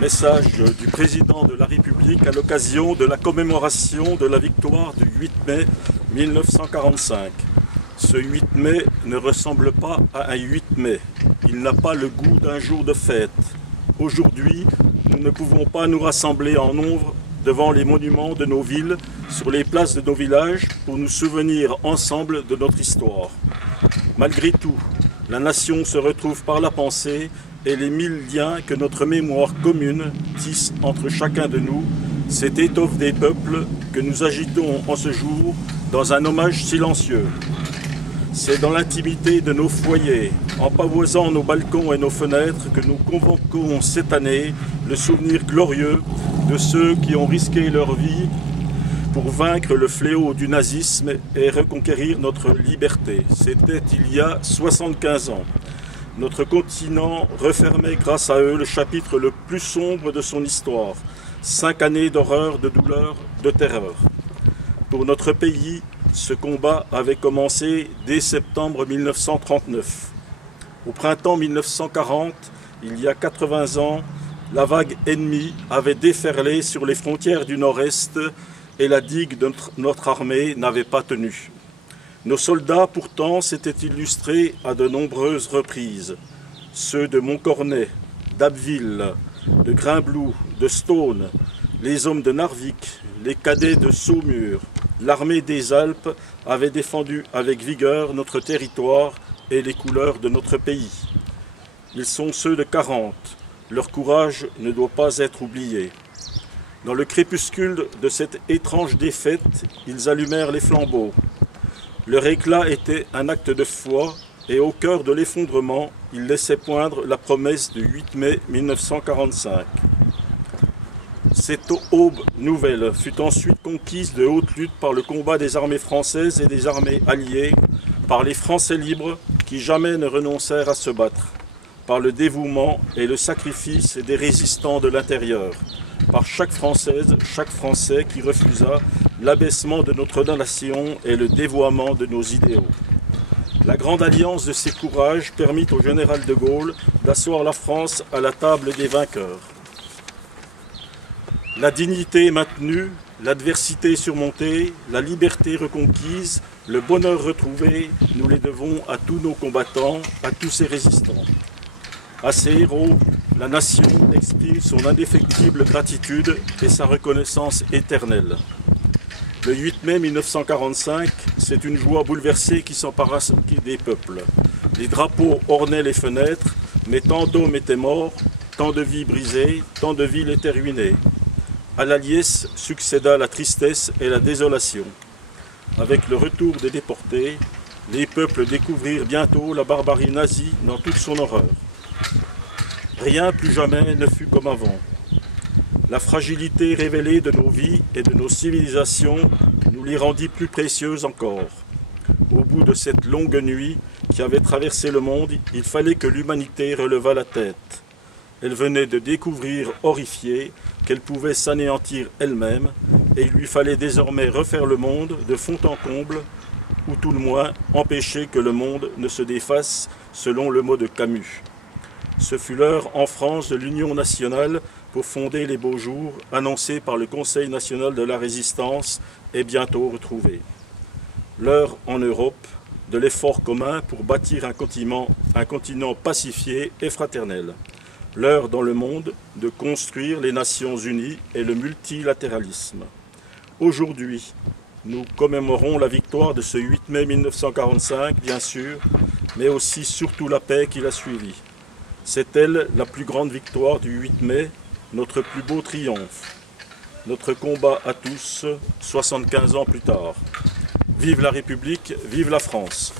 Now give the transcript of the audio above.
Message du président de la République à l'occasion de la commémoration de la victoire du 8 mai 1945. Ce 8 mai ne ressemble pas à un 8 mai. Il n'a pas le goût d'un jour de fête. Aujourd'hui, nous ne pouvons pas nous rassembler en nombre devant les monuments de nos villes, sur les places de nos villages, pour nous souvenir ensemble de notre histoire. Malgré tout, la nation se retrouve par la pensée et les mille liens que notre mémoire commune tisse entre chacun de nous, cette étoffe des peuples que nous agitons en ce jour dans un hommage silencieux. C'est dans l'intimité de nos foyers, en pavoisant nos balcons et nos fenêtres, que nous convoquons cette année le souvenir glorieux de ceux qui ont risqué leur vie pour vaincre le fléau du nazisme et reconquérir notre liberté. C'était il y a 75 ans. Notre continent refermait grâce à eux le chapitre le plus sombre de son histoire. 5 années d'horreur, de douleur, de terreur. Pour notre pays, ce combat avait commencé dès septembre 1939. Au printemps 1940, il y a 80 ans, la vague ennemie avait déferlé sur les frontières du Nord-Est et la digue de notre armée n'avait pas tenu. Nos soldats, pourtant, s'étaient illustrés à de nombreuses reprises. Ceux de Montcornet, d'Abbeville, de Grimblou, de Stone, les hommes de Narvik, les cadets de Saumur, l'armée des Alpes avait défendu avec vigueur notre territoire et les couleurs de notre pays. Ils sont ceux de 40. Leur courage ne doit pas être oublié. Dans le crépuscule de cette étrange défaite, ils allumèrent les flambeaux. Leur éclat était un acte de foi et au cœur de l'effondrement, ils laissaient poindre la promesse du 8 mai 1945. Cette aube nouvelle fut ensuite conquise de haute lutte par le combat des armées françaises et des armées alliées, par les Français libres qui jamais ne renoncèrent à se battre, par le dévouement et le sacrifice des résistants de l'intérieur, par chaque Française, chaque Français qui refusa l'abaissement de notre nation et le dévoiement de nos idéaux. La grande alliance de ces courages permit au général de Gaulle d'asseoir la France à la table des vainqueurs. La dignité maintenue, l'adversité surmontée, la liberté reconquise, le bonheur retrouvé, nous les devons à tous nos combattants, à tous ces résistants. À ces héros, la nation exprime son indéfectible gratitude et sa reconnaissance éternelle. Le 8 mai 1945, c'est une joie bouleversée qui s'empara des peuples. Les drapeaux ornaient les fenêtres, mais tant d'hommes étaient morts, tant de vies brisées, tant de villes étaient ruinées. À la liesse succéda la tristesse et la désolation. Avec le retour des déportés, les peuples découvrirent bientôt la barbarie nazie dans toute son horreur. Rien plus jamais ne fut comme avant. La fragilité révélée de nos vies et de nos civilisations nous les rendit plus précieuses encore. Au bout de cette longue nuit qui avait traversé le monde, il fallait que l'humanité relevât la tête. Elle venait de découvrir, horrifiée, qu'elle pouvait s'anéantir elle-même, et il lui fallait désormais refaire le monde de fond en comble, ou tout le moins empêcher que le monde ne se défasse, selon le mot de Camus. Ce fut l'heure en France de l'Union nationale pour fonder les beaux jours, annoncés par le Conseil national de la résistance et bientôt retrouvés. L'heure en Europe de l'effort commun pour bâtir un continent pacifié et fraternel. L'heure dans le monde de construire les Nations Unies et le multilatéralisme. Aujourd'hui, nous commémorons la victoire de ce 8 mai 1945, bien sûr, mais aussi surtout la paix qui l'a suivi. C'est elle la plus grande victoire du 8 mai, notre plus beau triomphe. Notre combat à tous, 75 ans plus tard. Vive la République, vive la France!